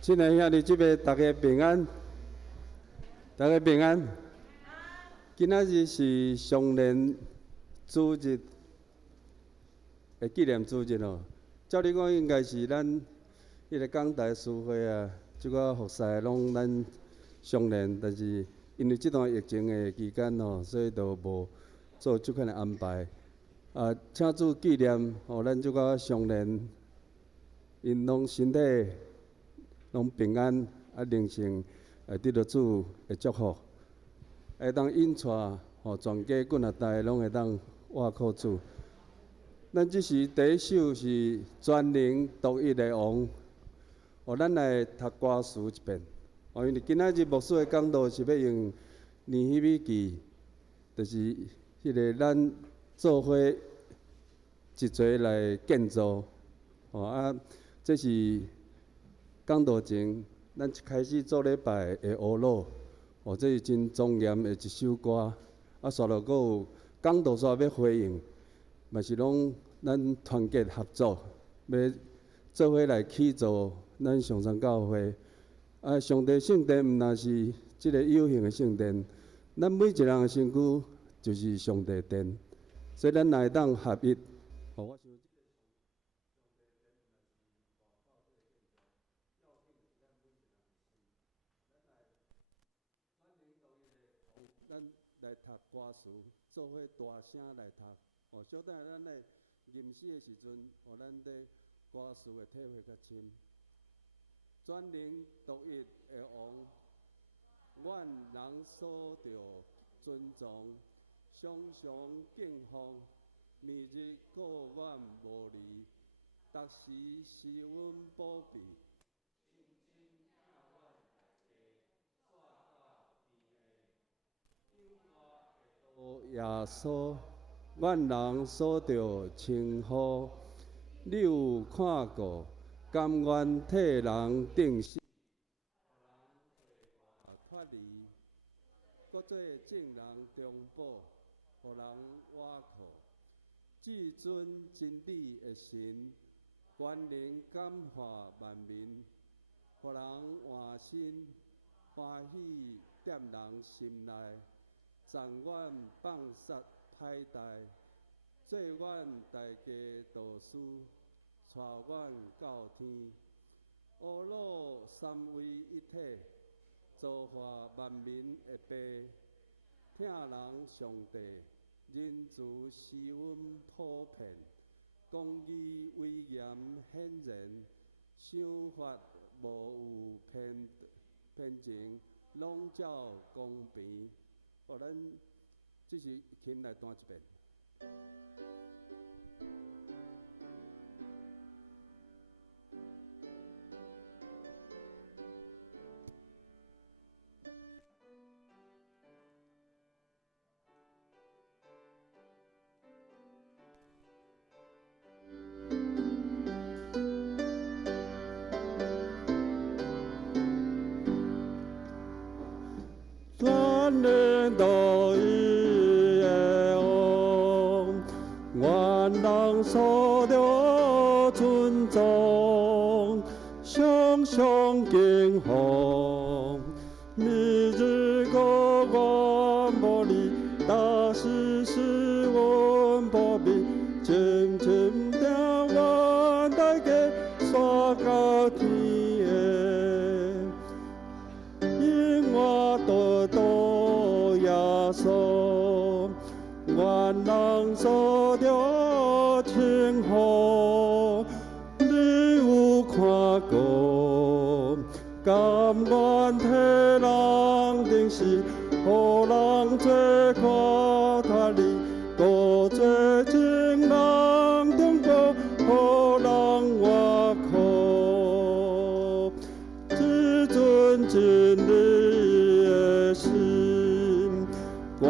亲爱兄弟姊妹，大家平安，大家平安。今仔日是上联主日的纪念主日哦。照理讲，应该是咱迄个港台师会啊，即个服侍拢咱上联，但是因为即段疫情的期间哦，所以就无做即款的安排。请主纪念哦，咱即个上联，因拢身体。 拢平安灵性，得到主的祝福，会当引带全家滚下代拢会当活靠主。咱即时第一首是全能独一的王，咱来读歌词一遍。因为今仔日牧师的讲道是要用尼希米记，就是迄个咱做伙一齐来建造。这是。 讲道前，咱一开始做礼拜的乌老，这是真庄严的一首歌。煞落阁有讲道煞要回应，嘛是拢咱团结合作，要做伙来起造咱上山教会。上帝圣殿毋但是即个有形的圣殿，咱每一人的身躯就是上帝殿，所以咱来当合一。我想。 来读歌词，做伙大声来读。小等下咱来吟诗的时阵，咱对歌词的体会较深。全能独一的王，阮人所着尊重，常常敬奉，明日过阮无离，逐时是阮宝贝。 耶稣，阮人所着称呼，你有看过？甘愿替人定死，脱离，搁做正人中保，互人倚靠。至尊真理的神，全能感化万民，互人换心，欢喜踮人心内。 赞阮放杀歹代，做阮大家导师，带阮到天。乌老三位一体，造化万民的爸，疼人上帝，仁慈是阮普遍，公义威严显然，想法无有偏情，拢照公平。 咱只是轻来弹一遍。全能独一的王，愿人所着尊重，常常敬奉。明日过阮无离，逐时是阮宝贝，静静定阮大家刷到天的，因我多多耶稣，愿人所着称呼，你有看过？ 甘愿替人定死，互人做看脱离，多做正人中保，互人倚靠。至尊真理的神，全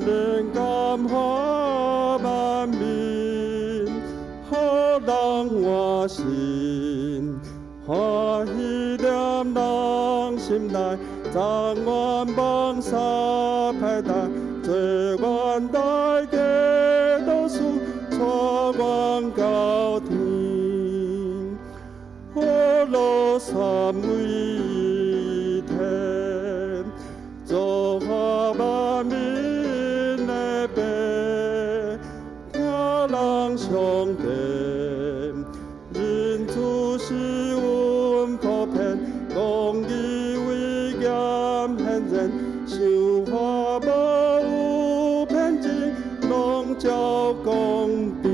能感化万民，互人换心。 欢喜踮人心内，赞阮放杀歹代，做阮大家导师，带阮到天。我落山为天，造化万民的白，听人上帝，人处世温普遍，公义威严显然，修法无有偏见，拢照公平。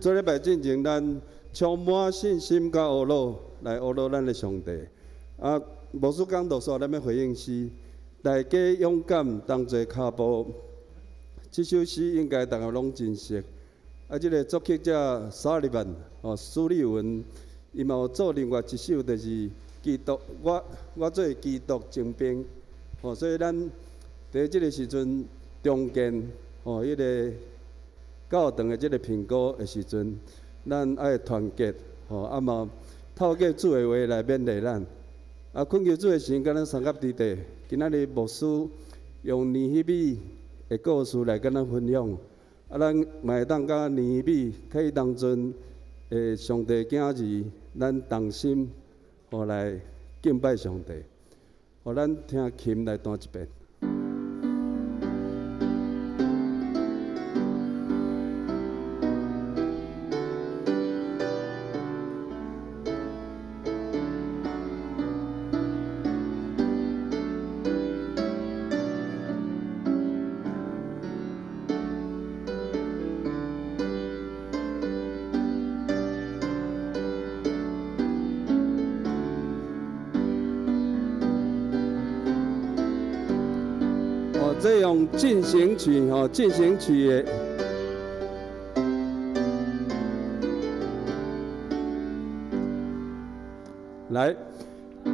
这礼拜进前，咱充满信心甲学乐来学乐咱的上帝。啊，牧师讲道说，咱要回应诗，大家勇敢同齐脚步。这首诗应该大家拢真熟。啊，这个作曲者沙利文苏利文，伊嘛有做另外一首，就是基督，我做基督精兵。所以咱伫这个时阵中间，迄个教堂的这个苹果的时阵，咱爱团结，啊嘛透过主的话来勉励咱。啊，恳求主的神，甲咱三甲伫地。今仔日牧师用尼希米的故事来甲咱分享，啊，咱嘛会当甲尼希米可以当作上帝囝儿，咱同心来敬拜上帝。咱听琴来弹一遍。这用进行曲进行曲的，来，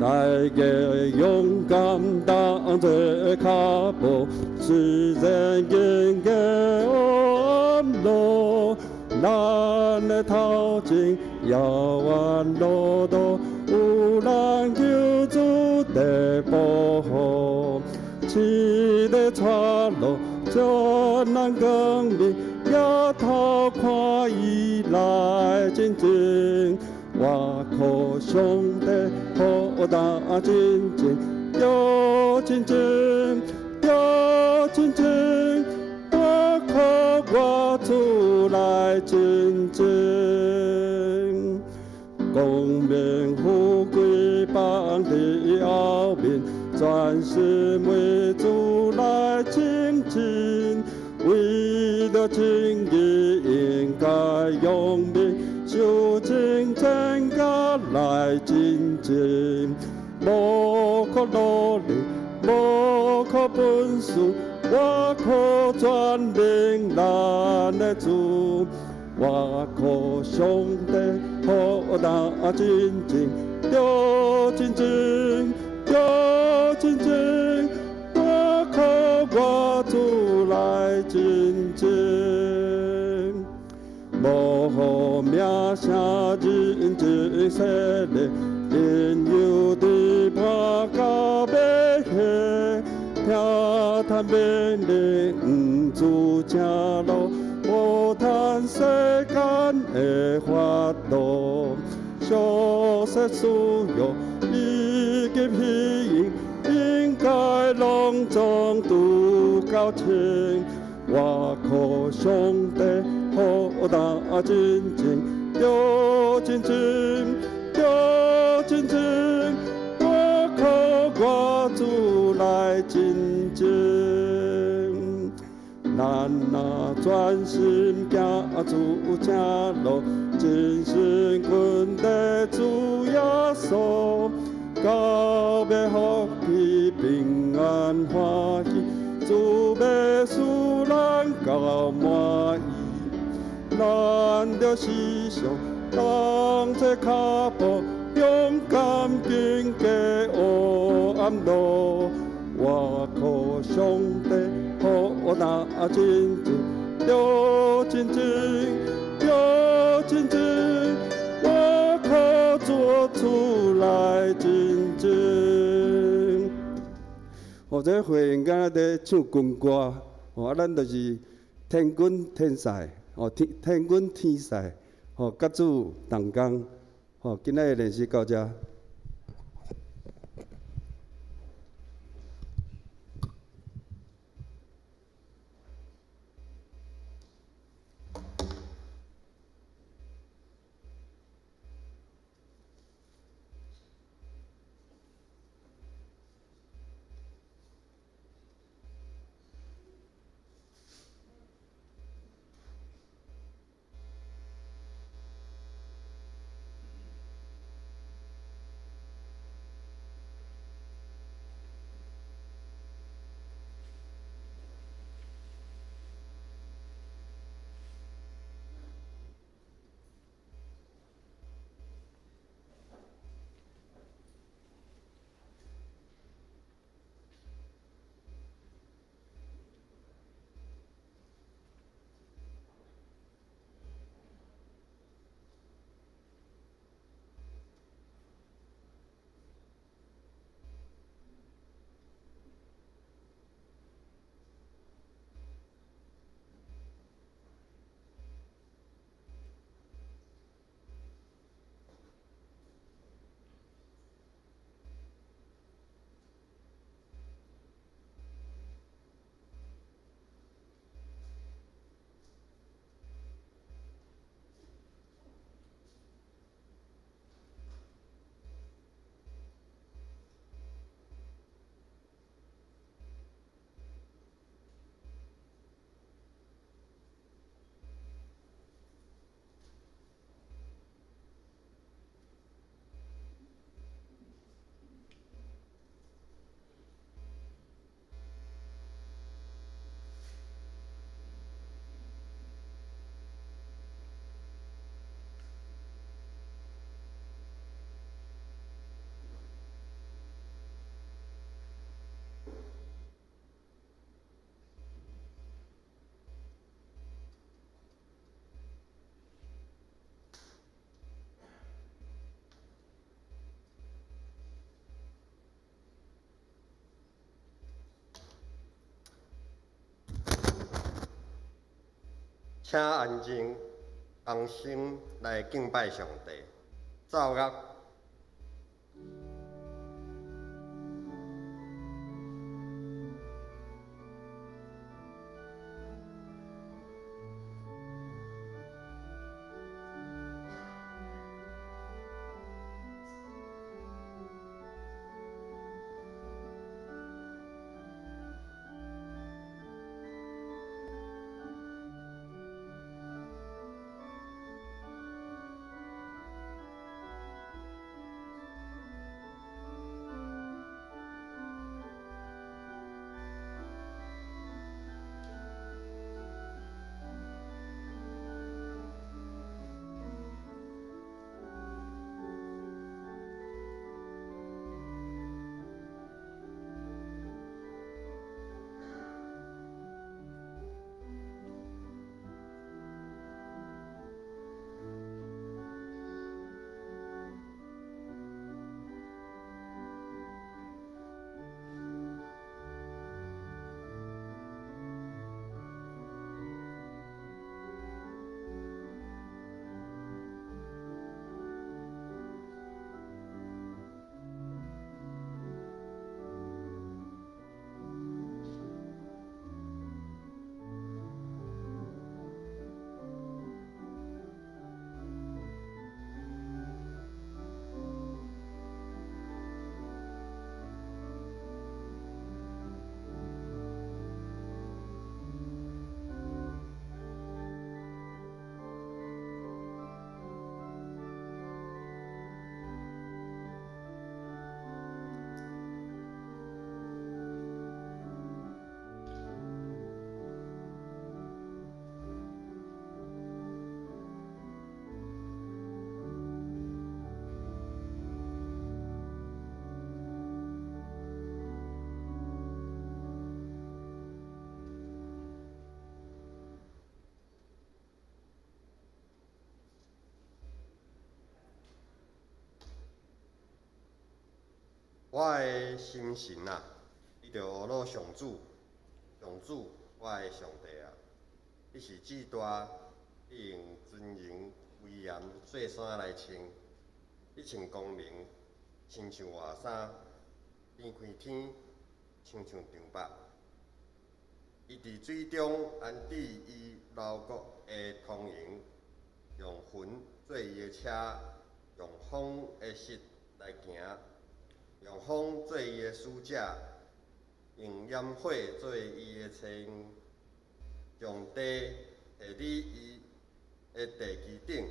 大家勇敢同齐脚步，实现经的安乐，咱的头前遥远路途，有人求主的保护。一个岔路，全人光明，抬头看伊来真情。我靠上帝好大真情，有真情，有真情。我靠我主来真情，光明富贵放伫后面。全心为主来亲近，为了正义应该用命，修正真假来真正。无可努力，无可本事，我可全名咱的主。我靠上帝好大真情，有真情。有真情，我靠我主来真情。无好名声人真犀利，因有伫破到尾下，听他命令不做正路，无谈世间的法度，小说需要。以及虚应该隆重度交情，我靠上帝好大真情，有真情，有真情，我靠我主来真情。咱若专心行主正路，真心困在主耶稣。到尾福气平安欢喜，主要使咱到满意。咱着时常同齐脚步，勇敢经过黑暗路。我靠上帝好大真情，有真情，有真情。我靠做出来真正。这会员敢若在唱军歌，咱就是天君天使，天君天使，甲主同工，好，今仔日练习到这。请安静，同心来敬拜上帝。奏乐。我的心神啊，你着学了上主，上主，我的上帝啊，你是至大，你用尊荣威严做衫来穿，一穿光明，亲像外衫，边开天，亲像长目。伊伫水中安置伊牢国的通营，用云做伊的车，用风的势来行，用风做伊的使者，用焰火做伊的车黄，将地下伫伊的地基顶，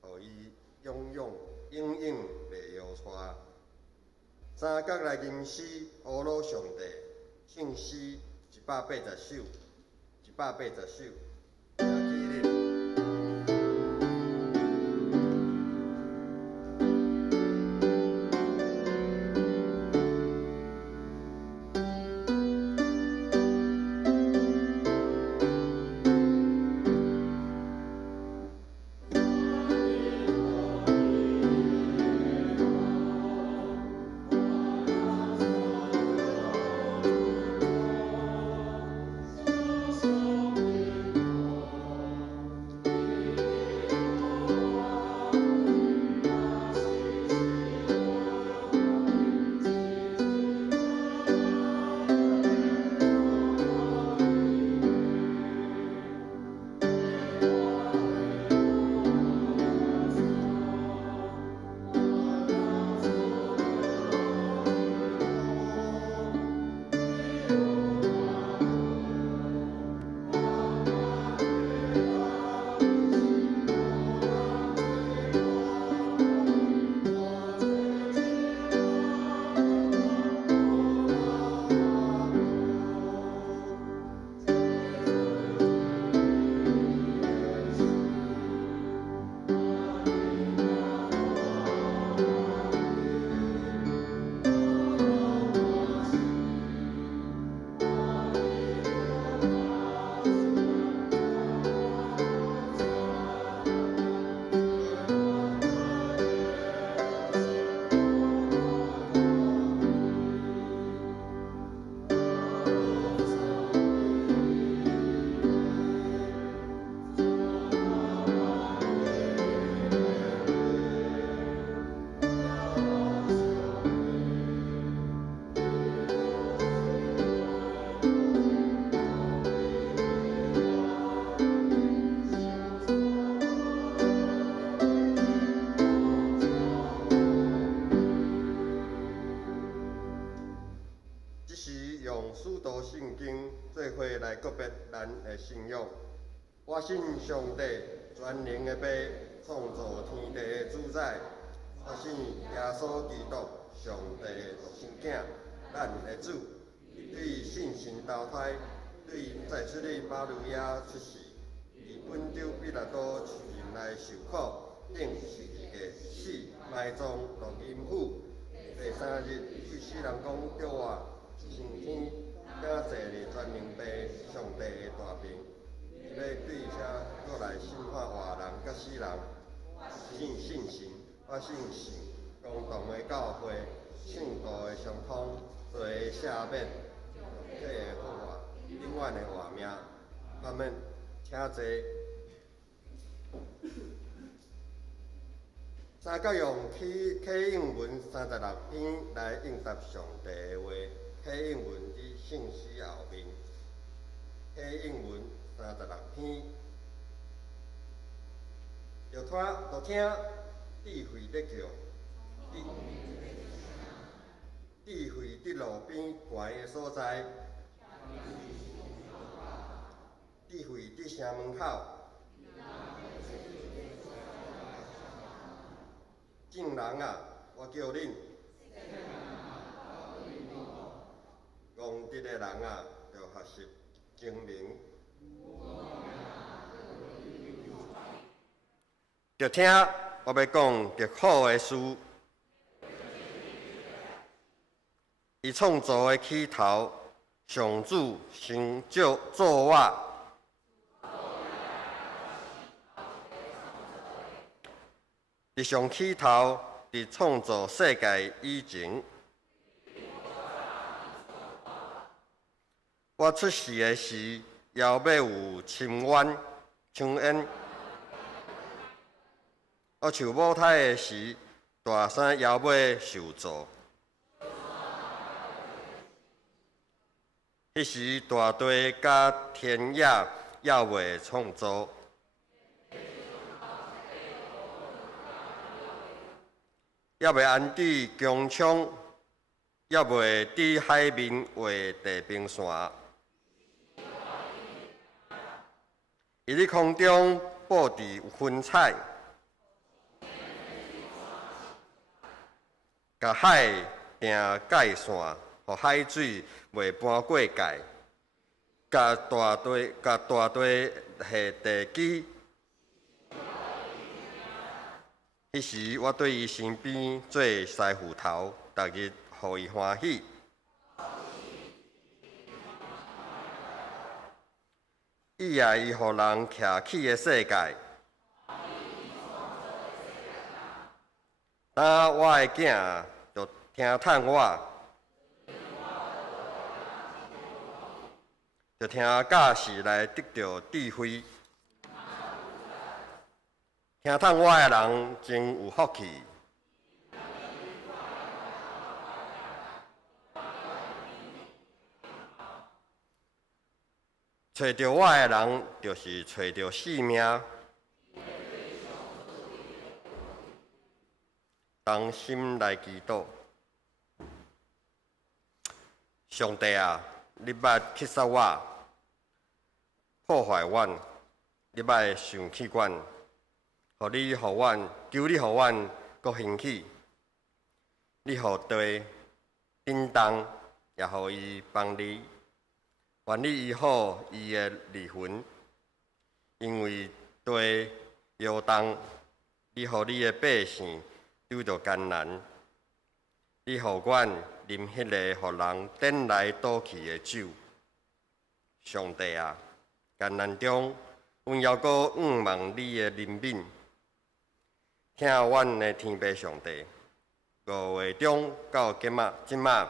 互伊永永袂摇出。三角来吟诗，阿罗上帝，圣诗180首，180首，请起立。使徒圣经做伙来告别咱的信仰。我信上帝全能的爸，创造天地的主宰。我信耶稣基督，上帝的独生囝，咱的主。对信心投胎，对在出的马路亚出世，以本州彼拉多出人来受苦，顶是一个死埋葬落阴府。第3日，对世人讲着我升天。感谢你全能爸上帝的大病，要对遐过来审判活人甲死人。信神，我信神，共同的教会，圣道的相通，罪的赦免，这个复活，永远的活命。阿们，请坐。三角用启应文36篇来应答上帝的话。启应文伫圣诗后面，启应文36篇，就听智慧在叫，智慧伫路边悬的所在，智慧伫城门口，众人啊，我叫恁。戆直的人啊，要学习精明。着听我要讲着好的事。伊创造的起头，上主先造我。伫上起头，伫创造世界以前。我出世的时，要有深渊、香烟；我受母胎的时，大山摇尾受造。迄时大地甲天野也未创造，也未安置强枪，也未伫海面画地平线。伊伫空中布置有云彩，甲海定界线，互海水袂搬过界。甲大地下地基。迄时我对伊身边做师傅头，逐日互伊欢喜。以后伊互人徛起的世界，当我的囝就听叹我，就听教士来得到智慧。听叹我的人真有福气。找到我的人，就是找到性命。当心来祈祷，上帝啊，你捌击杀我，破坏我，你捌生气我，求你互阮搁兴起。你互地震动，也互伊帮你。愿你医好伊的离魂，因为地摇动，你互你的百姓拄着艰难，你互阮啉迄个互人点来倒去的酒。上帝啊，艰难中，阮犹阁望你的怜悯，听阮的天父上帝。5月中到即马，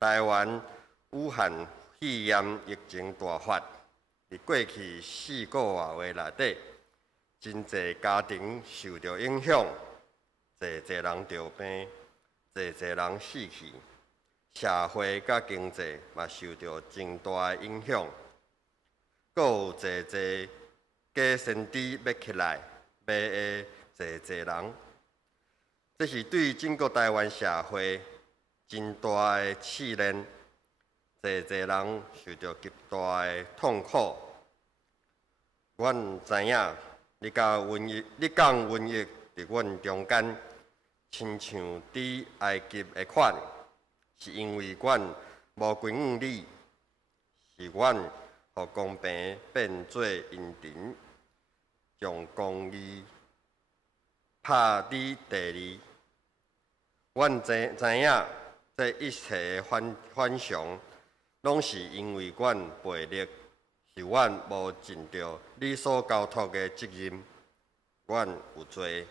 台湾武汉肺炎疫情大发，伫过去4个月内底，真侪家庭受到影响，侪人着病，侪人死去，社会甲经济嘛受到真大的影响，阁有侪假身体要起来买的侪人，这是对整个台湾社会真大的试炼。侪人受到极大的痛苦。阮知影，你讲瘟疫伫阮中间，亲像伫埃及的款，是因为阮无归顺你，是阮互公平变做阴沉，将公义拍伫地里。阮知影，这一切反常。拢是因为阮悖逆，是阮无尽到你所交托的责任，阮有罪。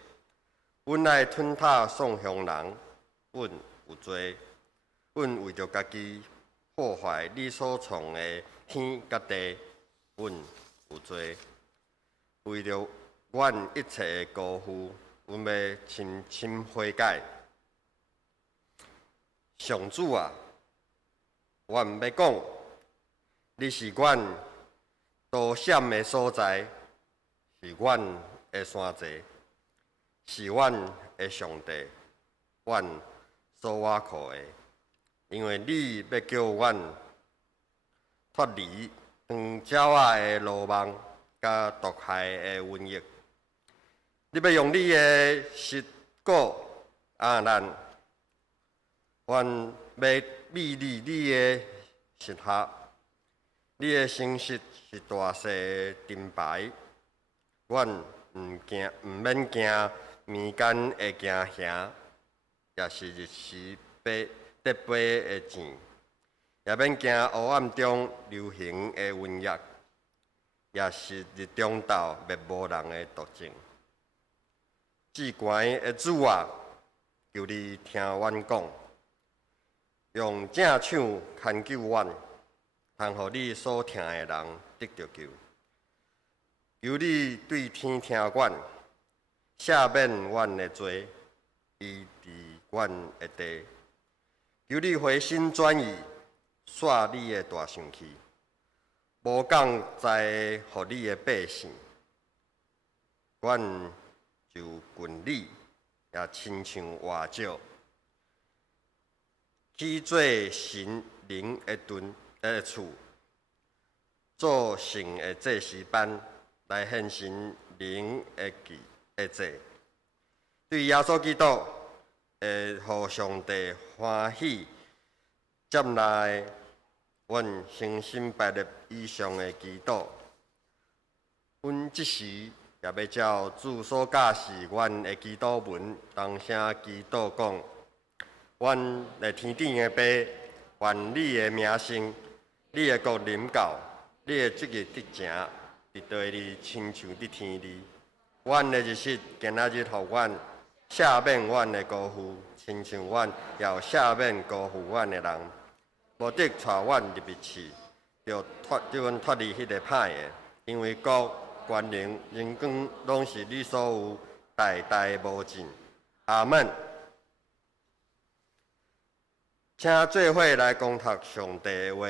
阮爱吞塔送乡人，阮有罪。阮为着家己破坏你所创的天甲地，阮有罪。为着阮一切的辜负，阮要深深悔改。上主啊！阮要讲，你是阮躲闪的所在，是阮的山寨，是阮的上帝，阮所倚靠的。因为你要叫阮脱离长鸟仔的罗网，甲毒害的瘟疫。你要用你的实果咱，阮要美丽你的实学，你的诚实是大细金牌，阮毋免惊民间的惊吓，也是日时得飞的钱，也免惊黑暗中流行的瘟疫，也是日中昼灭无人的毒症。至悬的主啊，求你听阮讲。用正手牵救阮，通互你所疼的人得着救。求你对天听阮，赦免阮的罪，移伫阮的地，求你回心转意，煞你的大生气，无讲在互你的百姓，阮就郡里也亲像活石，去做神灵的厝，做圣的祭司班来献神灵的祭。对耶稣基督会互上帝欢喜，接纳阮诚心拜入以上的祈祷。阮即时也要照主所教示阮的祈祷文，同声祈祷讲：阮在天顶的爸，愿你的名声，你的国临到，你的旨意得成，伫地里亲像伫天里。阮的日食今仔日互阮赦免阮的辜负，亲像阮也有赦免辜负阮的人，无得带阮入去去，就阮脱离迄个歹的，因为国、权能、荣光，拢是你所有，代代无尽。阿门。请做伙来恭读上帝的话，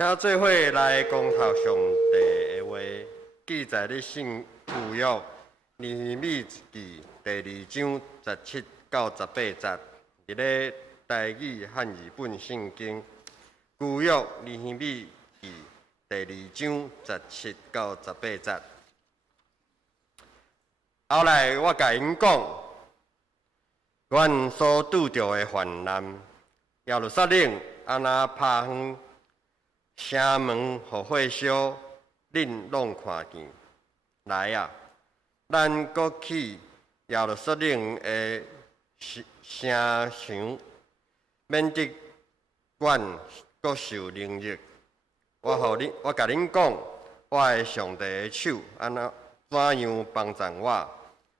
请做伙来恭读上帝的话。记载咧圣旧约尼希米记第2章17到18节，伫咧台语汉语本圣经旧约尼希米记第2章17到18节。后来我甲因讲，阮所拄着的患难，耶路撒冷安那拍远，城门互火烧，恁拢看见。来啊，咱搁去耶路撒冷的城墙，免得阮搁受凌辱。我甲恁讲，我的上帝的手怎样帮助我？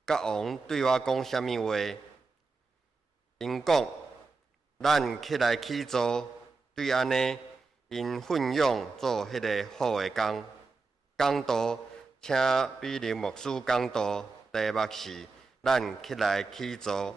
甲王对我讲啥物话？因讲，咱起来起坐，对安尼，因奋勇做迄个好的工。讲道，请比林牧师讲道，题目是咱起来起坐。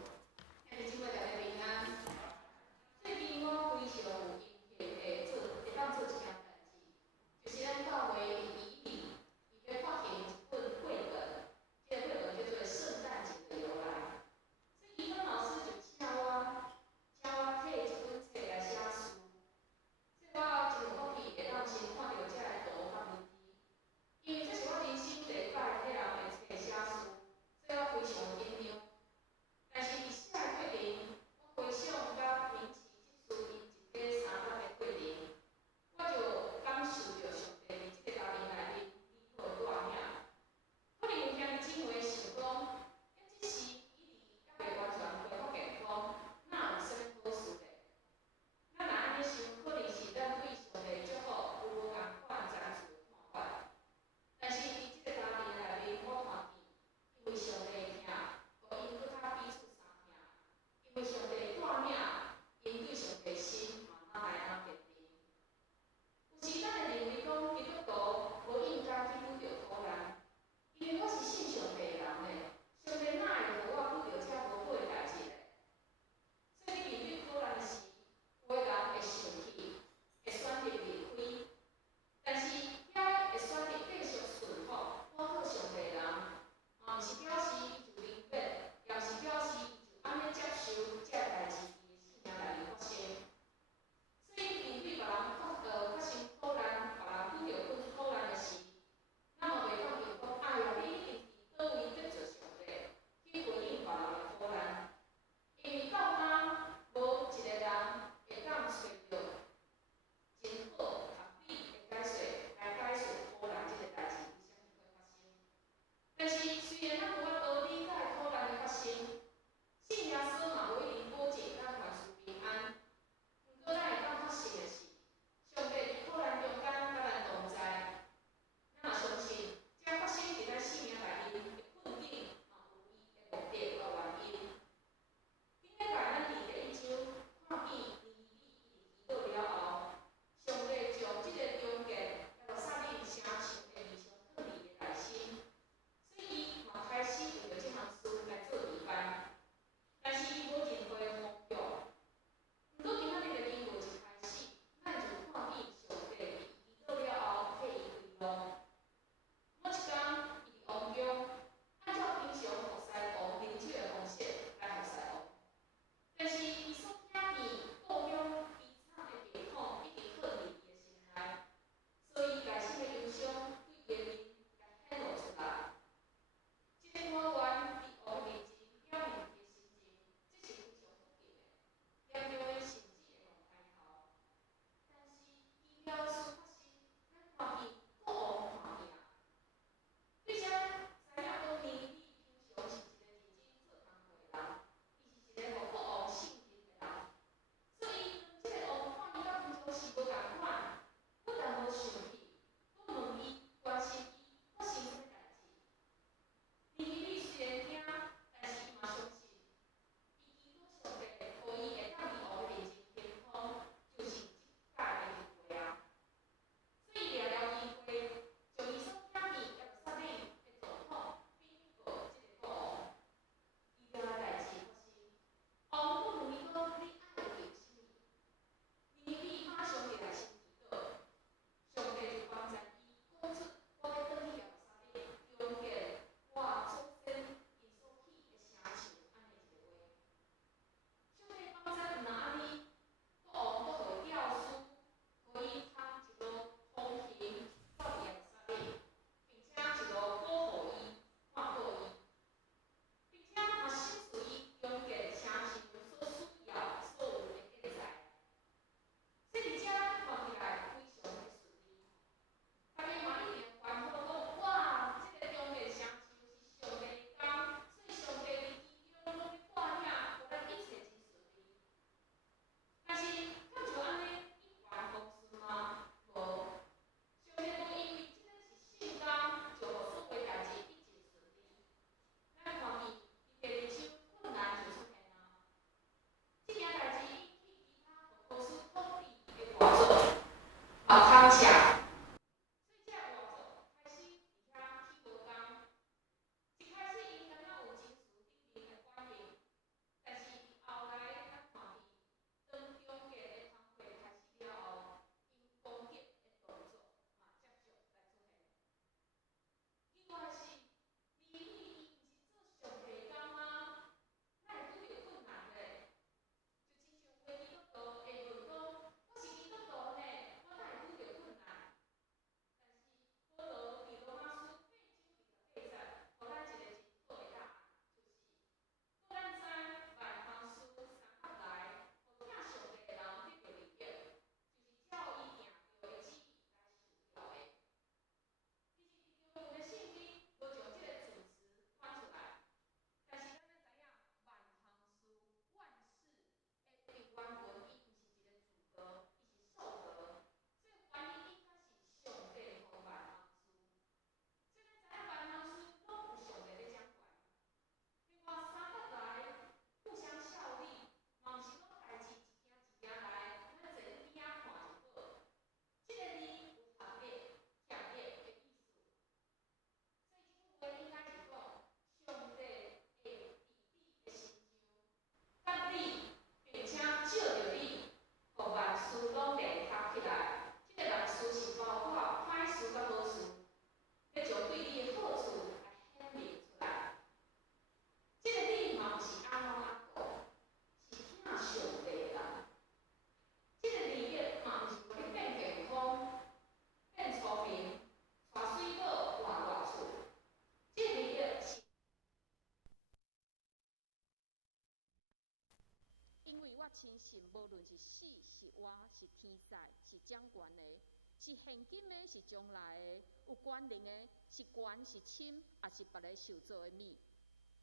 亲信，无论是死是活，是天在，是掌权的，是现今的，是将来的，有权能的，是权是亲，也是别个受造的物，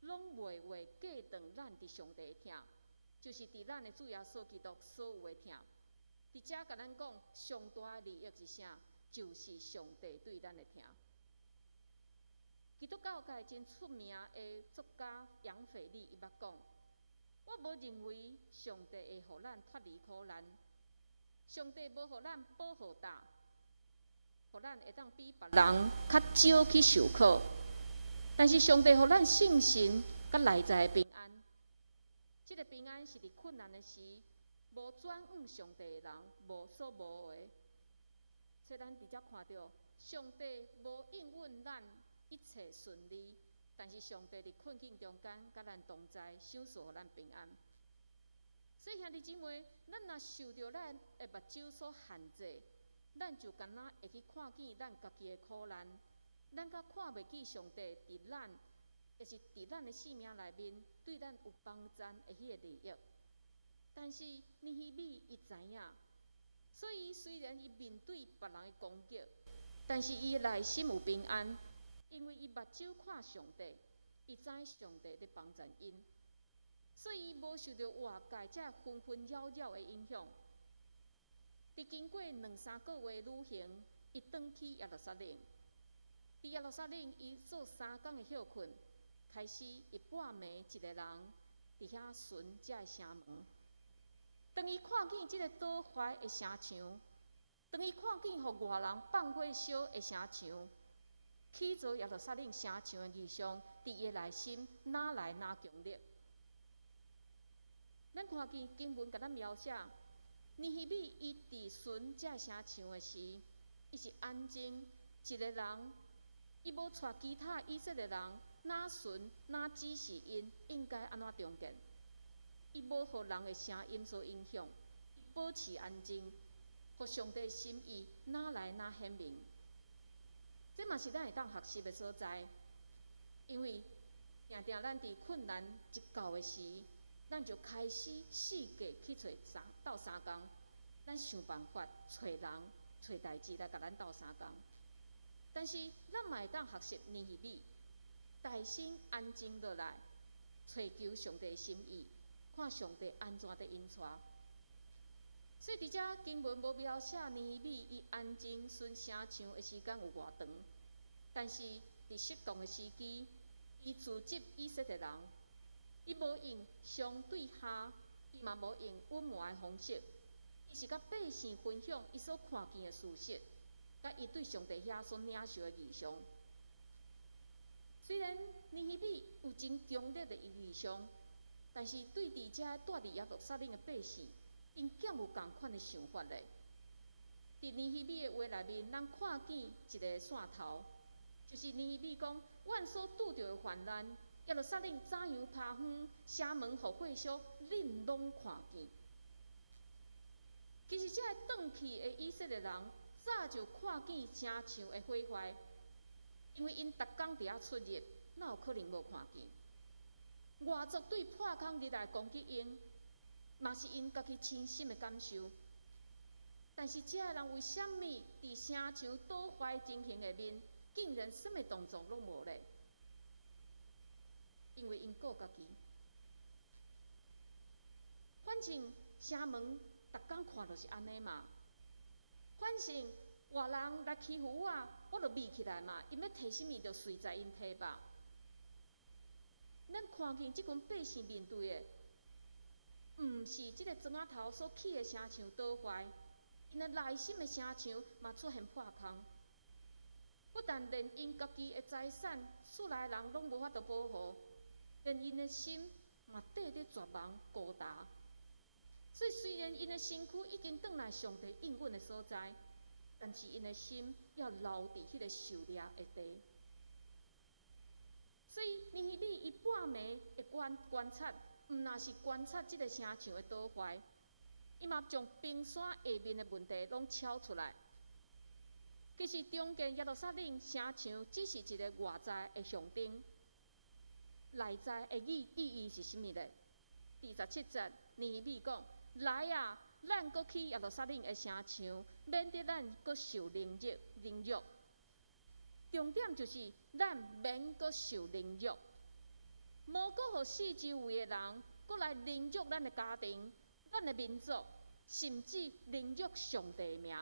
拢袂话过长咱伫上帝的疼，就是伫咱的主耶稣基督所有的疼。伫遮甲咱讲，上大的利益是啥？就是上帝对咱的疼。基督教界真出名的作家杨腓力伊捌讲：我无认为上帝会互咱脱离苦难，上帝无互咱保护大，互咱会当比别人较少去受苦。但是上帝互咱信心甲内在的平安，这个平安是伫困难的时，无转向上帝的人无所无的。所以咱直接看到，上帝无应允咱一切顺利，但是上帝伫困境中间，甲咱同在，赏赐互咱平安。所以兄弟姊妹，咱若受到咱的目睭所限制，咱就敢若会去看见咱家己的苦难，咱甲看袂起上帝伫咱，也是伫咱的生命内面对咱有帮赞的迄个利益。但是尼希米伊知影，所以虽然伊面对别人的攻击，但是伊内心有平安，因为伊目睭看上帝，伊知上帝在帮助因，所以伊无受到外界这纷纷扰扰的影响。伫经过2-3个月的旅行，伊转去耶路撒冷。伫耶路撒冷，伊做3天的休困，开始伊半暝一个人伫遐巡这个城门。当伊看见这个倒坏的城墙，当伊看见互外人放火烧的城墙，起造耶路撒冷城墙的异象，伫伊内心哪来哪强烈？咱看见经文甲咱描写，尼希米伊伫巡这城墙的时，伊是安静一个人，伊无带其他以色列人哪巡哪指示因应该安怎中间。伊无互人的声音所影响，保持安静，互上帝心意哪来哪显明。这嘛是咱会当学习的所在，因为定定咱伫困难一到的时，咱就开始四处去斗相共，咱想办法找人找代志来甲咱斗相共。但是咱嘛会当学习尼希米，耐心安静落来，找求上帝的心意。看上帝安怎在引带，所以伫遮经文无描写尼希米伊安静巡城墙的时间有偌长，但是伫适当的时机，伊组织以色列人，伊无用相对下，伊嘛无用温和的方式，伊是甲百姓分享伊所看见的事实，甲伊对上帝遐所领受的异象。虽然尼希米有真强烈的异象，但是对伫遮住伫耶路撒冷的百姓，因减有共款的想法咧。伫尼希米的话内面，咱看见一个线头，就是尼希米讲：阮所拄着的患难，耶路撒冷怎样拍远，城门互火烧，恁拢看见。其实这个转去的以色列人，早就看见城墙的毁坏，因为因逐工伫遐出入，哪有可能无看见？外族对破空日来攻击因，嘛是因家己亲身的感受。但是这个人为什么伫城墙倒坏情形下面，竟然什么动作拢无咧？因为因顾家己，反正城门逐工看就是安尼嘛。反正外人来欺负我，我就密起来嘛。因要摕什么，就随在因摕吧。咱看见即群百姓面对的，毋是即个砖仔头所起的城墙倒坏，因的内心的城墙嘛出现破空。不但连因家己的财产，厝内人拢无法度保护，连因的心嘛缀伫绝望孤单。所以虽然因的身躯已经转来上帝应允的所在，但是因的心要留伫迄个受掠的地。所以尼希米伊半暝会观察，毋若是观察即个城墙的倒坏，伊嘛将冰山下面的问题拢敲出来。其实中间耶路撒冷城墙只是一个外在的象征，内在的意义是甚么呢？第17节，尼希米讲：来啊，咱搁去耶路撒冷的城墙，免得咱搁受凌辱。重点就是咱免搁受凌辱，无搁互四周围的人搁来凌辱咱的家庭、咱的民族，甚至凌辱上帝的名。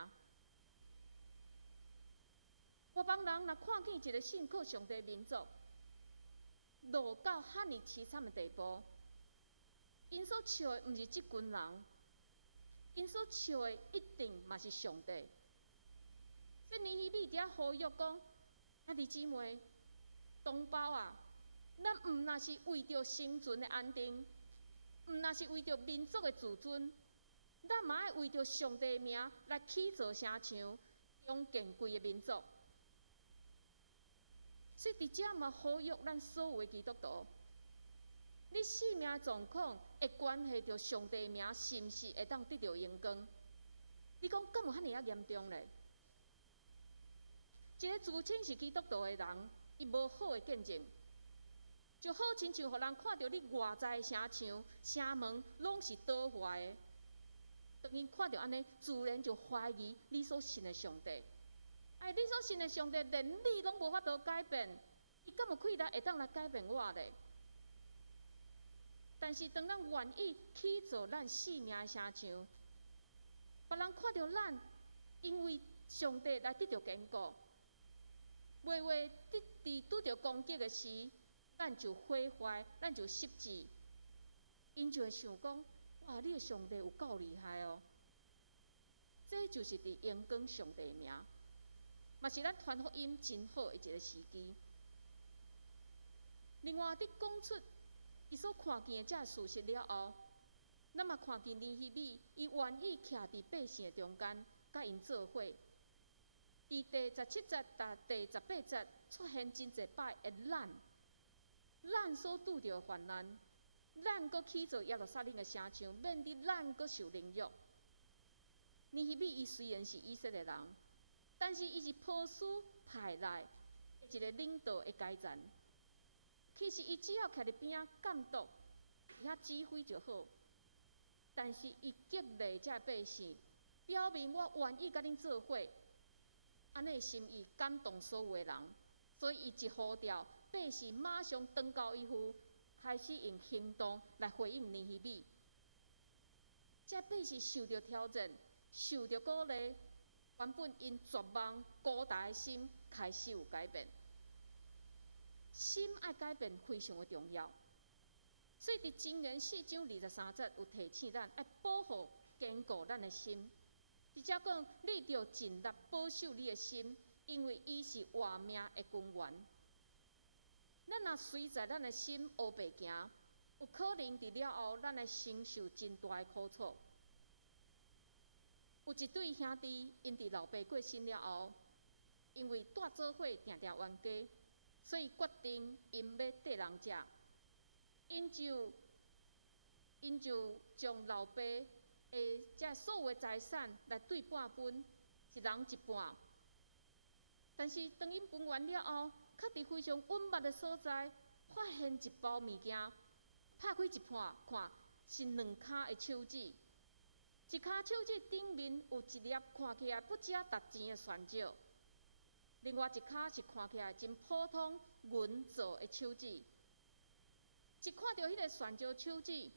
外邦人若看见一个信靠上帝的民族，落到遐尼凄惨的地步，因所笑的毋是即群人，因所笑的一定嘛是上帝。所以尼希米伫遐呼吁讲：兄弟姊妹、同胞啊，咱毋若是为着生存的安定，毋若是为着民族的自尊，咱嘛爱为着上帝的名来起造城墙，勇健规个民族。所以伫遮嘛呼吁咱所有的基督徒，你性命的状况会关系着上帝的名是毋是会当得到荣光？你讲敢有遐尼啊严重咧？一个自称是基督徒的人，伊无好的见证，就好亲像互人看到你外在的城墙、城门拢是倒坏的，当因看到安尼，自然就怀疑你所信的上帝。哎，你所信的上帝连你拢无法度改变，伊敢有气力会当来改变我咧？但是当咱愿意去做咱性命的城墙，别人看到咱因为上帝来得到坚固，袂袂伫拄着攻击的时，咱就毁坏，咱就失志，因就会想讲：哇，你的上帝有够厉害哦！这就是伫荣光上帝的名。嘛是咱传福音真好的一个时机。另外，伫讲出伊所看见的这事实了后，咱嘛看见尼希米，伊愿意徛伫百姓的中间，甲因做伙。伫第17节到第18节出现真侪摆的咱所拄着的患难，咱搁起做耶路撒冷的城墙，免得咱搁受凌辱。尼希米伊虽然是以色列人，但是伊是波斯派来一个领导的阶层。其实伊只要徛伫边仔监督，遐指挥就好。但是伊激励这百姓，表明我愿意甲恁做伙，安尼心意感动所有的人，所以伊一呼召，百姓马上登高一呼，开始用行动来回应尼希米。这百姓受到挑战，受到鼓励。原本因绝望孤单的心开始有改变，心爱改变非常的重要。所以伫箴言4章23节有提醒咱，爱保护坚固咱的心。伫遮讲，你着尽力保守你的心，因为伊是活命的根源。咱若随在咱的心黑白行，有可能伫了后，咱会承受真大的苦楚。有一对兄弟，因伫老爸过身了后，因为住做伙定定冤家，所以决定因要缀人食。因就将老爸的这所有的财产来对半分，一人一半。但是当因分完了后，却伫非常稳密的所在，发现一包物件，拍开一看，是2骹的手指。一骹手指顶面有一粒看起来不值值钱的泉石，另外一骹是看起来真普通银做的手指。一看到迄个泉石手指，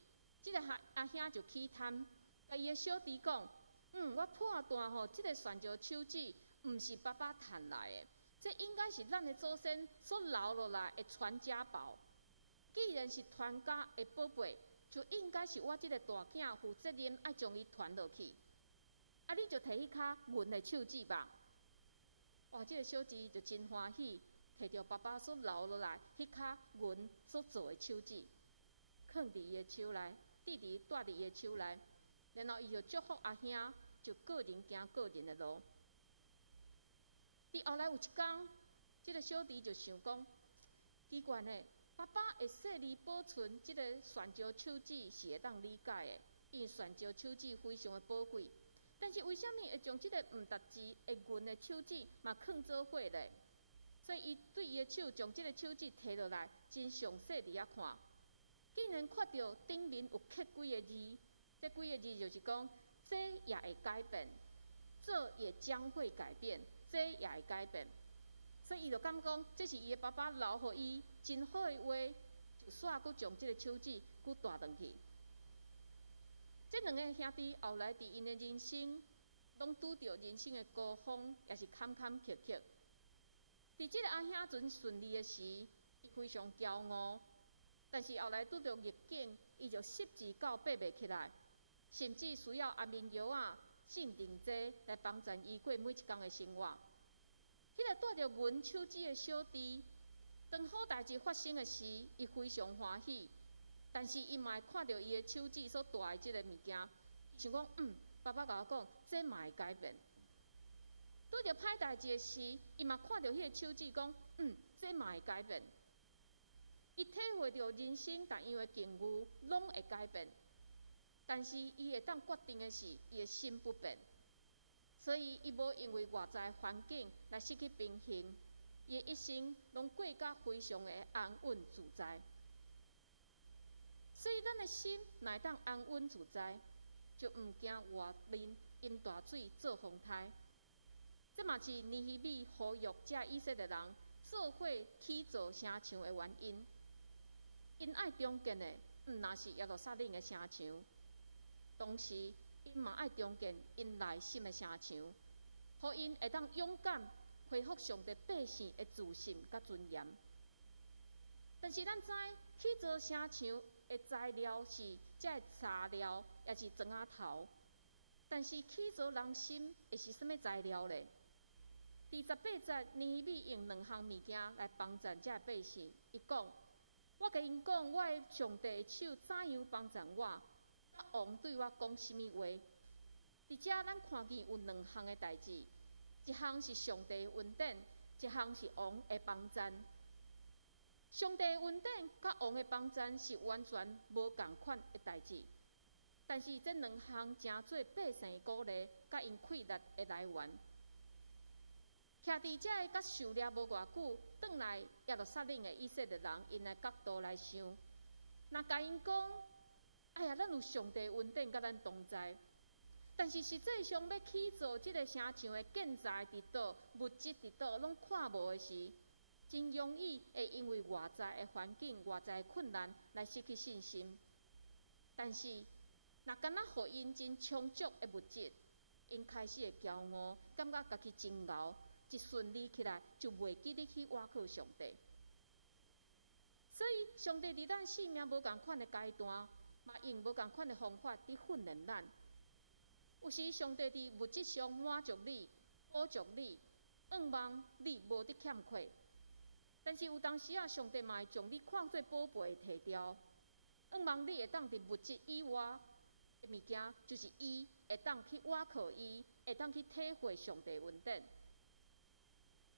这个阿兄就起贪，甲伊的小弟讲：我判断吼，这个泉石手指毋是爸爸赚来的，这应该是咱的祖先所留落来的传家宝。既然是传家的宝贝，就应该是我这个大囝负责任，爱将伊传落去。啊，你就摕迄骹银的手指吧。哇，这个小弟就真欢喜，摕到爸爸所留落来迄骹银所做的手指，放伫伊的手内，戴伫伊的手内，然后伊就祝福阿兄，就个人行个人的路。伫后来有一天，这个小弟就想讲，奇怪呢。爸爸会说你保存这个泉石手指是会当理解的，因为泉石手指非常的宝贵。但是为什么会将这个毋值钱的银的手指嘛放做伙咧？所以伊对伊的手将这个手指摕落来，真详细伫遐看，竟然看到顶面有刻几个字，这几个字就是讲，这也会改变，这也将会改变，这也会改变。所以伊就感讲，这是伊的爸爸留互伊真好的话，就煞佫将这个手指佫带转去。这两个兄弟后来伫因的人生，拢拄着人生的高峰，也是坎坎坷坷。伫这个阿兄阵顺利的时，伊非常骄傲，但是后来拄着逆境，伊就十字架爬袂起来，甚至需要安眠药啊、镇定剂来帮助伊过每一天的生活。迄个带着阮手指的小弟，当好代志发生的时，伊非常欢喜。但是伊嘛会看到伊的手指所带的即个物件，想讲，爸爸甲我讲，这嘛会改变。拄着歹代志的时，伊嘛看到迄个手指，讲，这嘛会改变。伊体会到人生逐样的境遇拢会改变，但是伊会当决定的是，伊的心不变。所以伊无因为外在环境来失去平衡，伊的一生拢过甲非常的安稳自在。所以，咱的心若会当安稳自在，就毋惊外面淹大水做风台。这嘛是尼希米呼吁这以色列人做伙起造城墙的原因。因爱中建的，若是耶路撒冷的城墙，同时因嘛爱中建因内心的城墙，互因会当勇敢恢复上帝百姓的自信甲尊严。但是咱知起造城墙的材料是这材料，也是砖仔头。但是起造人心会是什么材料呢？第18节，尼希米用2项物件来帮助这百姓。伊讲：我甲因讲，我的上帝的手怎样帮助我？啊，王对我讲什么话？伫遮咱看见有2项的代志，一项是上帝的恩典，一项是王的帮助。上帝的恩典甲王的帮助是完全无共款的代志，但是这2项诚做百姓鼓励，甲因气力的来源。徛伫遮个甲受掠无偌久，转来耶路撒冷的以色列人，因的角度来想，若甲因讲，哎呀，咱有上帝恩典甲咱同在，但是实际上要起造即个城墙的建材伫倒、物质伫倒，拢看无的时，真容易会因为外在的环境、外在的困难来失去信心。但是，若敢若互因真充足的物质，因开始会骄傲，感觉家己真牛，一顺利起来就袂记得去倚靠上帝。所以，上帝伫咱生命无共款的阶段，嘛用无共款的方法伫训练咱。有时上帝伫物质上满足你、保足你，望你无得欠缺。但是有当时啊，上帝嘛会将你看做宝贝摕掉，望你会当伫物质以外的物件，就是伊会当去倚靠伊，会当去体会上帝恩典。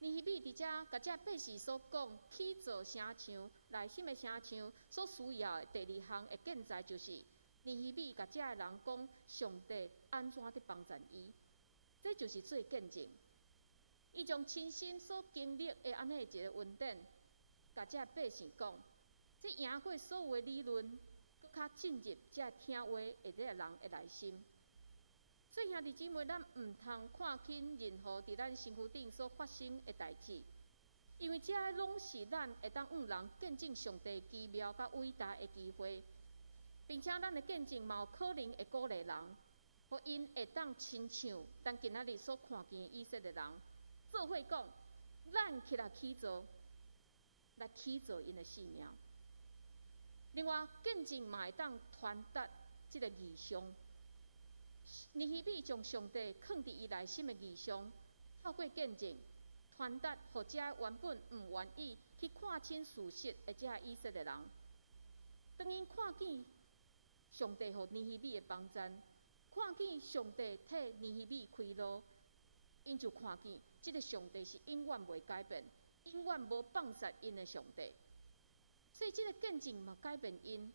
尼希米伫遮甲这百姓所讲，起造城墙内心的城墙所需要的第2项的建材，就是尼希米甲这个人讲，上帝安怎伫帮助伊，这就是做见证。伊将亲身所经历的安尼一个恩典，甲这百姓讲，这赢过所有的理论，搁较进入这听话的这个人的内心。所以兄弟姊妹，咱毋通看轻任何伫咱身躯顶所发生的代志，因为这拢是咱会当人见证上帝奇妙甲伟大的机会，并且咱的见证嘛有可能会鼓励人，互因会当亲像咱今仔日所看见的以色列人。做伙讲，咱起来起造，来起造因的性命。另外，见证嘛会当传达这个异象。尼希米将上帝藏伫伊内心的异象，透过见证传达，互这原本毋愿意去看清事实的这以色列人，当因看见上帝互尼希米的帮助，看见上帝替尼希米开路。因就看见，这个上帝是永远袂改变、永远无放杀因的上帝。所以，这个见证嘛改变因。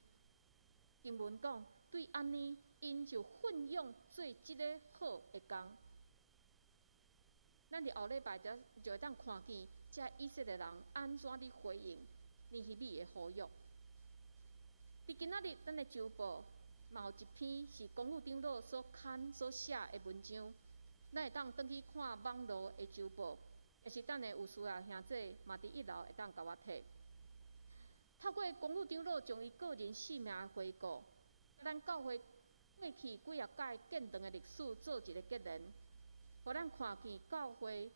经文讲，对安尼，因就奋勇做这个好的工。咱伫后礼拜就会当看见，这以色列人安怎伫回应尼希米的呼吁。伫今仔日，咱的周报嘛有一篇是公务长老所刊所写的文章，咱会当转去看网络的周报，也是等下有需要兄弟嘛伫1楼会当甲我摕。透过公务长老将伊个人性命的回顾，咱教会过去几啊届建堂的历史做一个结论，互咱看见教会，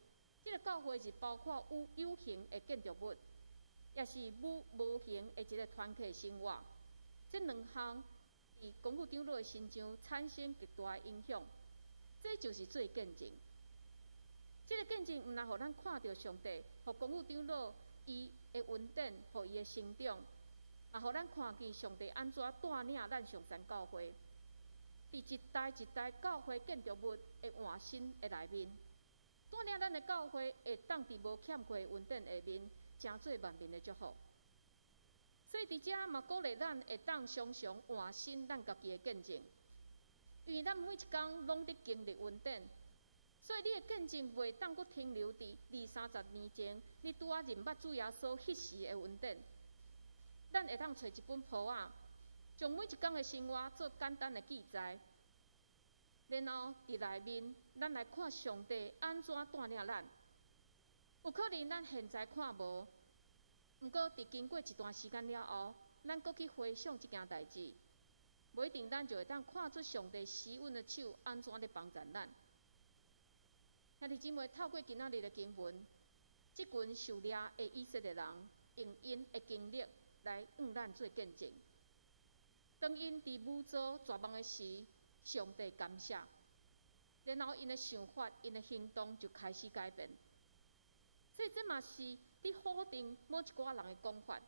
这个教会是包括有形的建筑物，也是无形的一个团体生活。这两项伫公务长老的身上产生极大的影响，这就是做见证。这个见证毋但互咱看到上帝，互公务长老伊的稳定，互伊的成长，也互咱看见上帝安怎带领咱上山教会，伫一代一代教会建筑物的换新的内面，带领咱的教会会当伫无欠缺稳定下面，成做万民的祝福。所以伫遮嘛鼓励咱会当常常换新咱家己的见证，因为咱每一工拢伫经历稳定。所以你的见证袂当阁停留伫20-30年前，你拄仔认捌主耶稣迄时的稳定。咱会当找一本簿仔，将每一工的生活做简单的记载，然后伫内面，咱来看上帝安怎带领咱。有可能咱现在看无，毋过伫经过一段时间了后，咱阁去回想即件代志，无一定咱就会当看出上帝施恩的手安怎咧帮助咱。兄弟姊妹，透过今仔日的经文，即群受掠的以色列人用因的经历来向咱做见证。当因伫武装绝望的时，上帝感谢，然后因的想法、因的行动就开始改变。所以这嘛是伫否定某一寡人的讲法。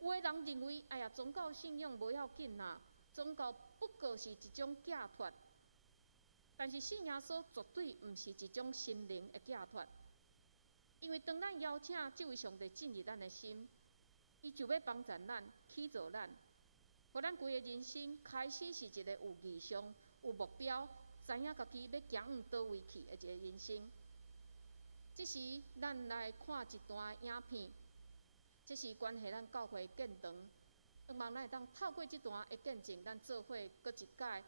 有的人认为，哎呀，宗教信仰无要紧啦，宗教不过是一种寄托。但是信耶稣绝对毋是一种心灵的寄托，因为当咱邀请这位上帝进入咱的心，伊就要帮助咱、启造咱，互咱规个人生开始是一个有意向、有目标，知影家己要行往倒位去的一个人生。这时，咱来看一段影片，这是关系咱教会建堂，希望咱会当透过这段的见证，咱做伙搁一届。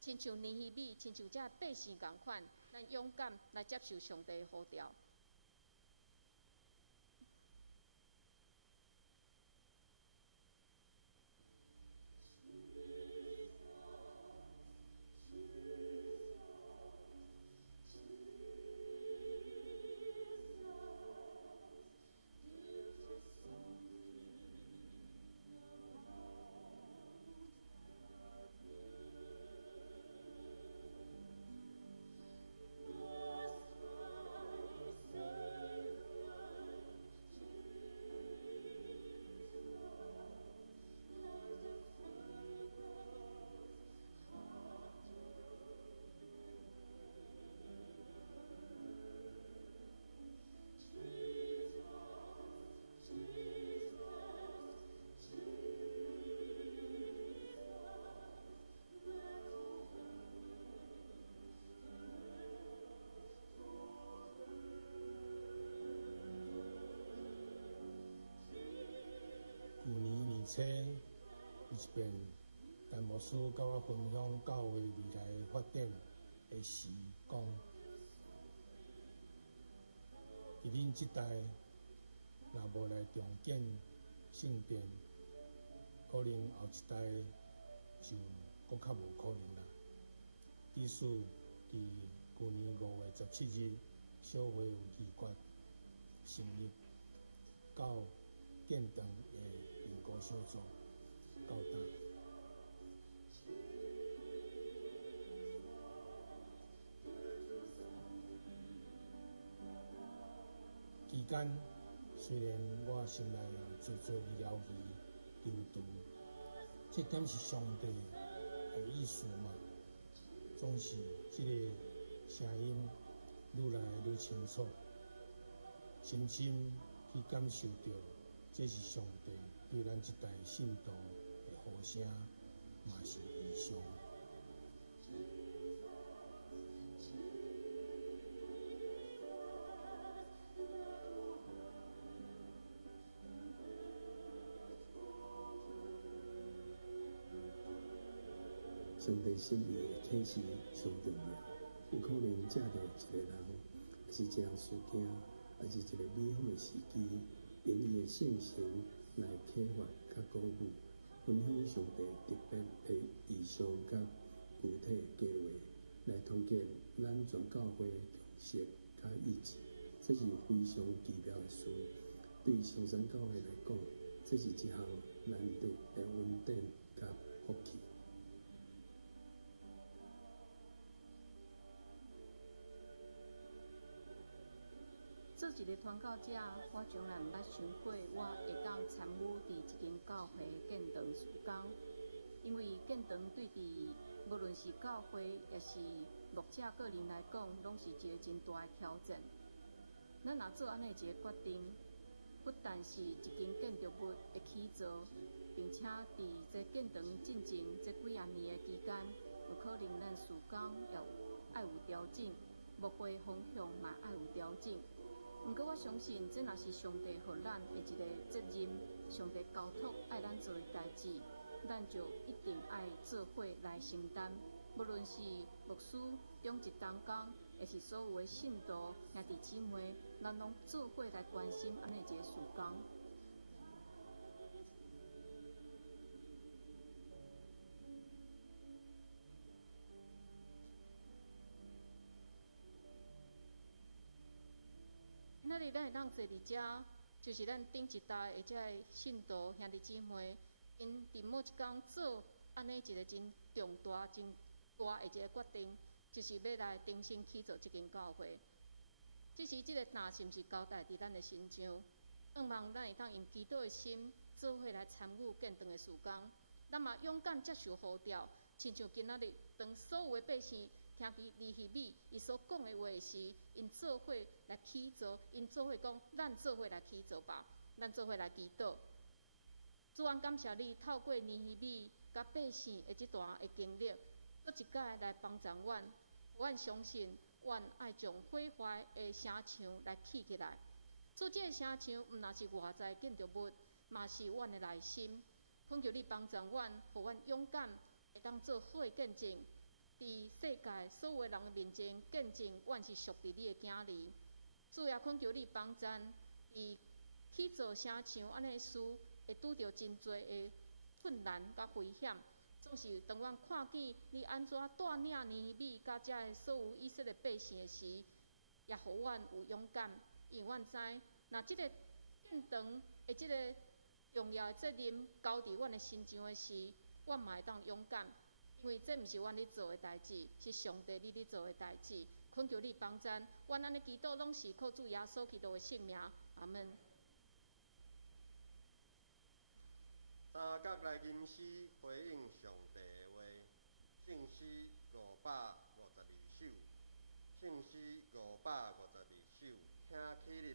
亲像尼希米，亲像这百姓共款，咱勇敢来接受上帝的呼召。册一遍，但牧师甲我分享教会未来发展的时，讲，伫恁即代若无来重建圣殿，可能后一代就搁较无可能啦。意思伫去年5月17日，小会有议决成立到建堂的评估小组到档。期间，虽然我心内有做医疗仪流毒，这点是上帝的意思嘛？总是这个声音愈来愈清楚，深深去感受到，这是上帝对咱这代信徒的呼声，嘛是异象。上帝心意的启示上重要。有可能借着一个人，还是一项事件，还是一个美好的时机，因伊的性情来启发、甲鼓舞，分享上帝特别的意象甲具体计划，来统计咱全教会共识甲意志。这是非常奇妙的事。对上山教会来讲，这是一项难得的恩典甲福气。做一个传教者，我从来毋捌想过我会当参与伫一间教会建堂事工，因为建堂对伫无论是教会也是牧者个人来讲，拢是一个真大的挑战。咱若做安尼一个决定，不但是一间建筑物的起造，并且伫这建堂进前这几啊年的期间，有可能咱事工也爱有调整，牧会方向嘛爱有调整。毋过我相信，这若是上帝互咱的一个责任，上帝交托爱咱做的代志，咱就一定爱做伙来承担。无论是牧师、中职同工，还是所有的信徒兄弟姊妹，咱拢做伙来关心安尼一个事工。今仔日咱会当坐伫遮，就是咱顶一代的这信徒兄弟姊妹，因伫某一天做安尼一个真重大、真大的一个决定，就是要来重新起造这间教会。只是这个担是毋是交代伫咱的身上？盼望咱会当用祈祷的心，做伙来参与建堂的事工。咱嘛勇敢接受呼召，亲像今仔日，当所有的百姓听离希米伊所讲的话时，因做伙来起造，因做伙讲，咱做伙来起造吧，咱做伙来祈祷。主安感谢你，透过尼希米甲百姓的这段的经历，搁一摆来帮助阮。阮相信，阮爱将毁坏的城墙来起起来。做这个城墙，毋但是外在建筑物，嘛是阮的内心。恳求你帮助阮，互阮勇敢，会当做好的见证，伫世界所有的人面前见证，阮是属于你的囝儿。主也恳求你帮助，伫起造城墙安尼事，会拄着真侪的困难甲危险。总是当阮看见你安怎带领尼希米甲遮的所有以色列百姓的时，也互阮有勇敢，因为阮知，若即个建堂的即个重要的责任交伫阮的身上的时，阮嘛会当勇敢，因为这毋是阮咧做的代志，是上帝你咧做的代志。恳求你帮助，阮安尼祈祷拢是靠主耶稣基督的圣名，阿门。三角来吟诗回应上帝的话，圣诗552首，圣诗552首，请起立。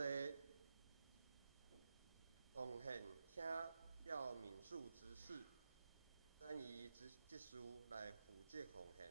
侪奉献，请要民主之士，咱以即事来负责奉献。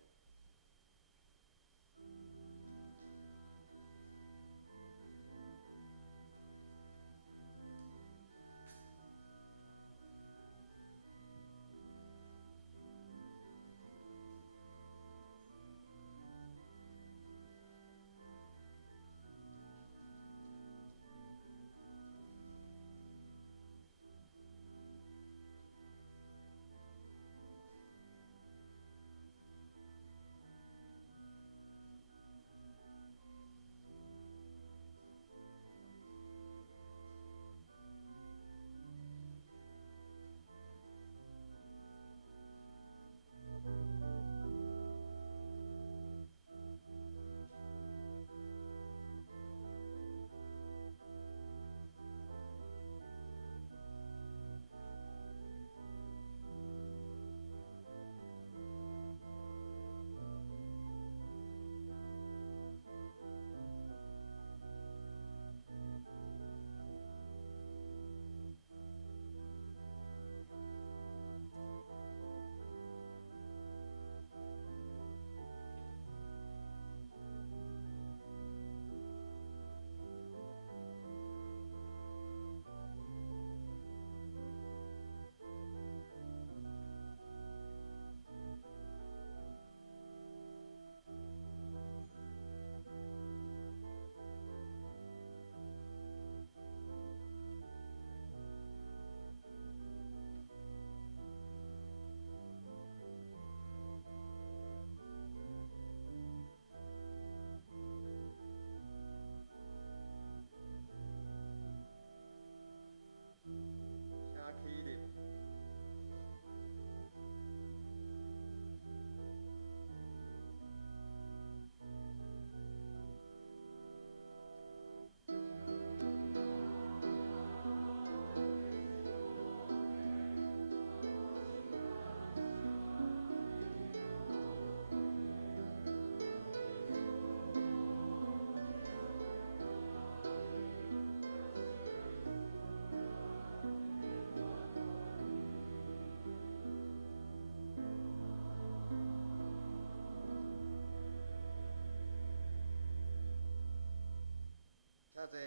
请坐。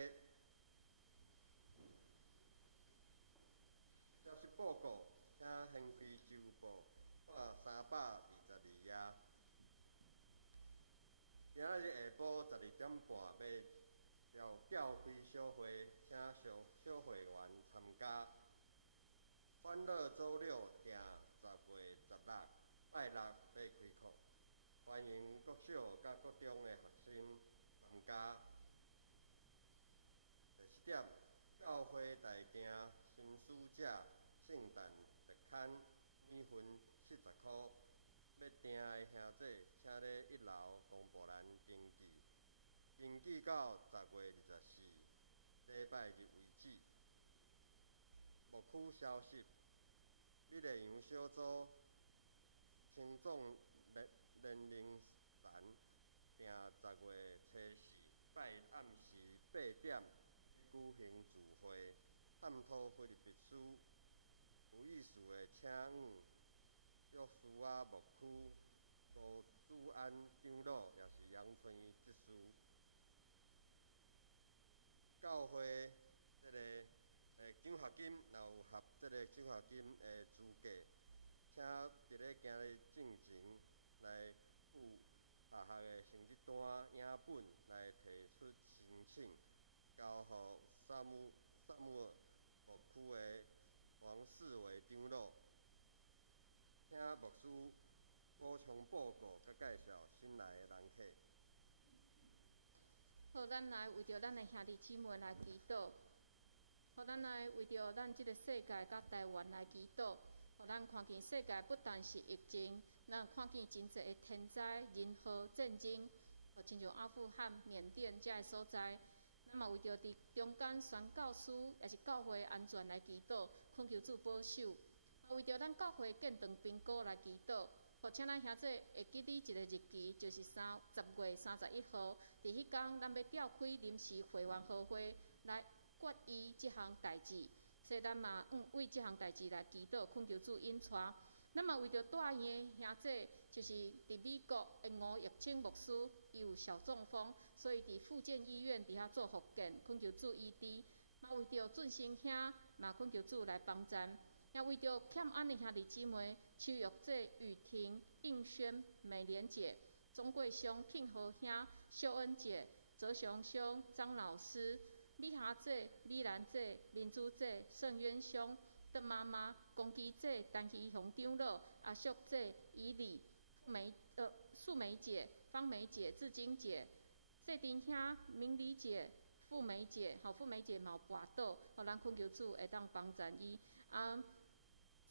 消息报告，请现开周报看322页。今仔日下晡12:30要教开小会，请小会员参加。欢乐周六定10月16，拜六要开课，欢迎国小甲国中的学生参加。第7点，教会大厅新书者圣诞特刊免费70块，要订的兄弟请咧1楼公布栏登记，登记到10月24礼拜日为止。牧区消息，美丽洋小组青总年龄层定10月初4暗时8点举行聚会，探讨菲律宾史。有意思的请往约书亚牧区苏子安长老，也是杨春执事。教会奖学金，若有合奖学金的资格，请伫咧今日进前来附大学的成绩单影本来提出申请，交予萨姆尔牧区的王世伟长老，请牧师补充报告甲介绍新来的人客。好，咱来为着咱的兄弟姊妹来祈祷，互咱来为着咱即个世界甲台湾来祈祷，互咱看见世界不但是疫情，咱看见真侪的天灾、人祸、战争，亲像阿富汗、缅甸遮个所在，咱嘛为着伫中间宣教师也是教会安全来祈祷，恳求主保守，为着咱教会建堂评估来祈祷。或请咱兄弟会记哩一个日期，就是10月31号，伫迄天咱要召开临时会员好会，来决议即项代志，所以咱嘛为即项代志来祈祷，恳求主引带。咱嘛为着带院的兄弟，就是伫美国的吴玉清牧师，伊有小中风，所以伫复健医院伫遐做复健，恳求主医治。嘛为着俊生兄，嘛恳求主来帮咱。也为着欠安的兄弟姊妹，邱玉姐、雨婷、应轩、美莲姐、钟贵兄、庆和兄、秀恩姐、泽雄兄、张老师、米霞姐、米兰姐、林珠姐、盛渊兄、邓妈妈、龚基姐、陈其雄长老、阿淑姐、以礼、素梅姐、方梅姐、志晶姐、谢丁兄、明理姐、富梅姐，富梅姐嘛有跋倒，咱恳求主会当帮助伊。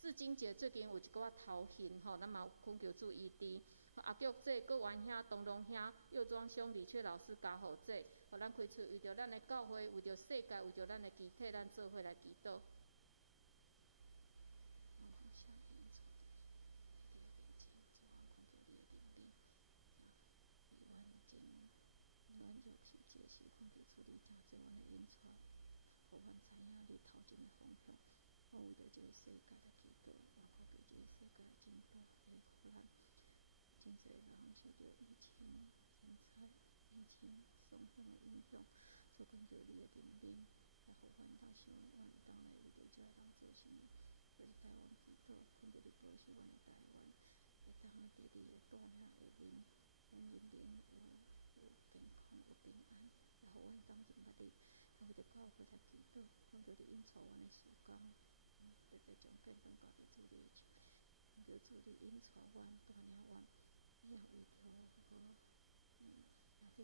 志晶姐最近有一寡头晕，咱嘛恳求主医治。阿菊姐、郭元兄、东龙兄、幼庄兄、李翠老师加护者，咱开喙为着咱的教会，为着世界，为着咱的集体，咱做伙来祈祷。我为着这个世界来祈祷，也靠着这个世界真大的灾难，真侪人受到疫情、天灾、疫情、伤痛的影响，所恳求你的怜悯，也互阮百姓，阮会当来为着这人做什么？为台湾祈祷，恳求你保守阮的台湾，会当伫你的带领下面，咱人民有健康有平安，也互阮当尽力力，为着教会来祈祷，恳求你引带阮的事工。特别将变动交伫主你的手，恳求主你引带阮，带领阮，也为着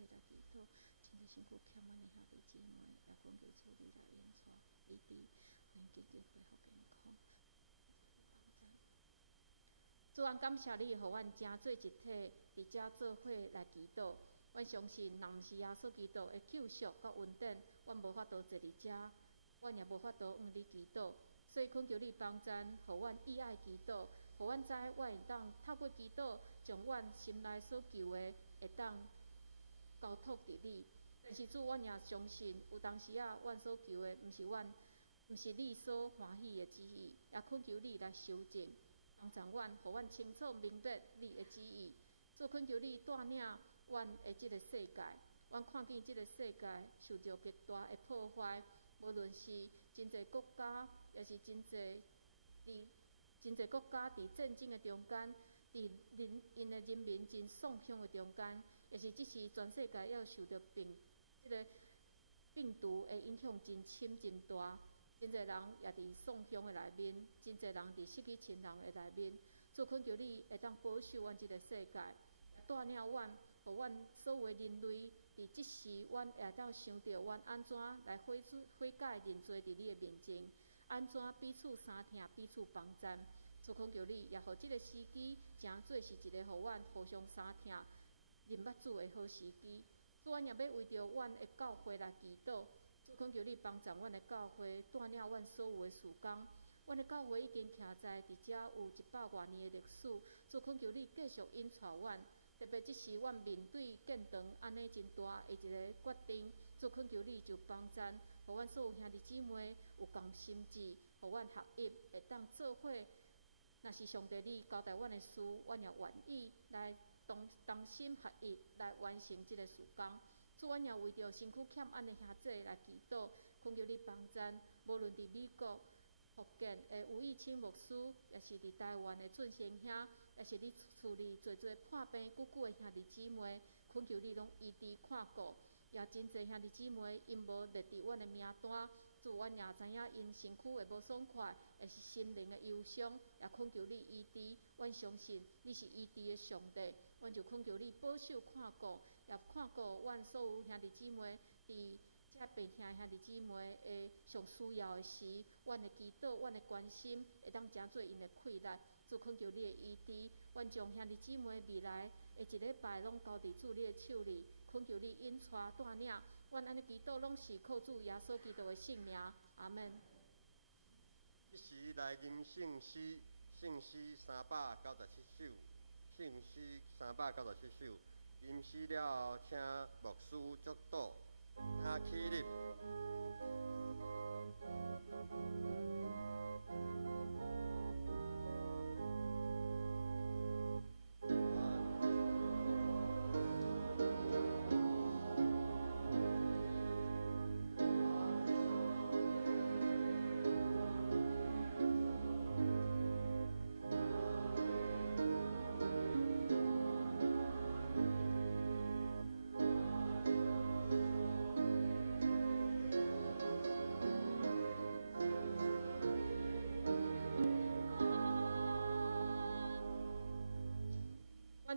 也来祈祷，亲自身躯欠阮的兄弟姊妹，也恳求主你来引带，医治，阮经济恢复健康。主啊，感谢你，互阮真做一体，伫遮做伙来祈祷。阮相信，若毋是耶稣基督的救赎甲恩典，阮无法度坐伫遮，阮也无法度你祈祷。所以恳求你帮咱，互阮意爱祈祷，互阮知阮会当透过祈祷，将阮心内所求的会当交托伫你。但是主，阮也相信，有当时啊，阮所求的毋是你所欢喜的旨意，也恳求你来修正，帮助阮，互阮清楚明白你的旨意。主，恳求你带领阮的即个世界，阮看见即个世界受着极大的破坏，无论是真侪国家，也是真侪国家伫战争的中间，伫因的人民真丧凶的中间，也是即时全世界要受着即个病毒的影响真深真大，真侪人也伫丧凶的内面，真侪人伫失去亲人的内面。主，恳求你会当保守阮即个世界，带领阮，互阮所有的人类伫即时，阮会当想到阮安怎来悔改认罪伫你的面前。安怎彼此相听，彼此帮赞？主，恳求你，也互即个时机，诚做是一个互阮互相相听、认捌主的好时机。主，阮也要为着阮的教会来祈祷。主，恳求你帮助阮的教会，带领阮所有的事工。阮的教会已经徛在伫遮有100多年的历史。主，恳求你继续引带阮。特别即时，阮面对建堂安尼真大的一个决定，主，恳求你就帮赞，互阮所有兄弟姊妹有共心志，互阮合一，会当做伙。若是上帝你交代阮的事，阮也愿意来同心合一来完成即个事工。主，阮也为着身躯欠安的兄弟来祈祷，恳求你帮赞，无论伫美国、福建的吴义清牧师，也是伫台湾的俊生兄，也是你处理做看病久久的兄弟姊妹，恳求你拢医治看顾。也真侪兄弟姊妹因无列伫阮的名单，主，阮也知影因身躯会无爽快，会是心灵的忧伤，也恳求你医治。阮相信你是医治的上帝，阮就恳求你保守看顾，也看顾阮所有兄弟姊妹伫遮病痛的兄弟姊妹的上需要的时，阮的祈祷、阮的关心会当诚做因的快乐。主，恳求你的医治，阮将兄弟姊妹未来的一礼拜拢交伫主你的手里，恳求你引带带领。阮安尼祈祷拢是靠主耶稣基督的圣名，阿门。一时来吟圣诗397首，圣诗397首，吟诗了后，请牧师祝祷，请起立。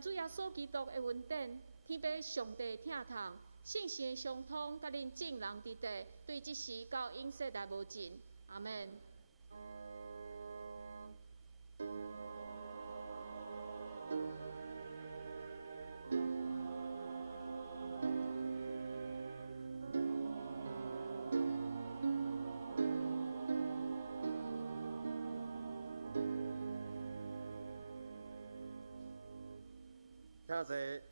主耶稣基督的恩典，天父上帝疼痛，圣神的相通，甲恁众人伫地，对即时到永世来无尽。阿门。请坐。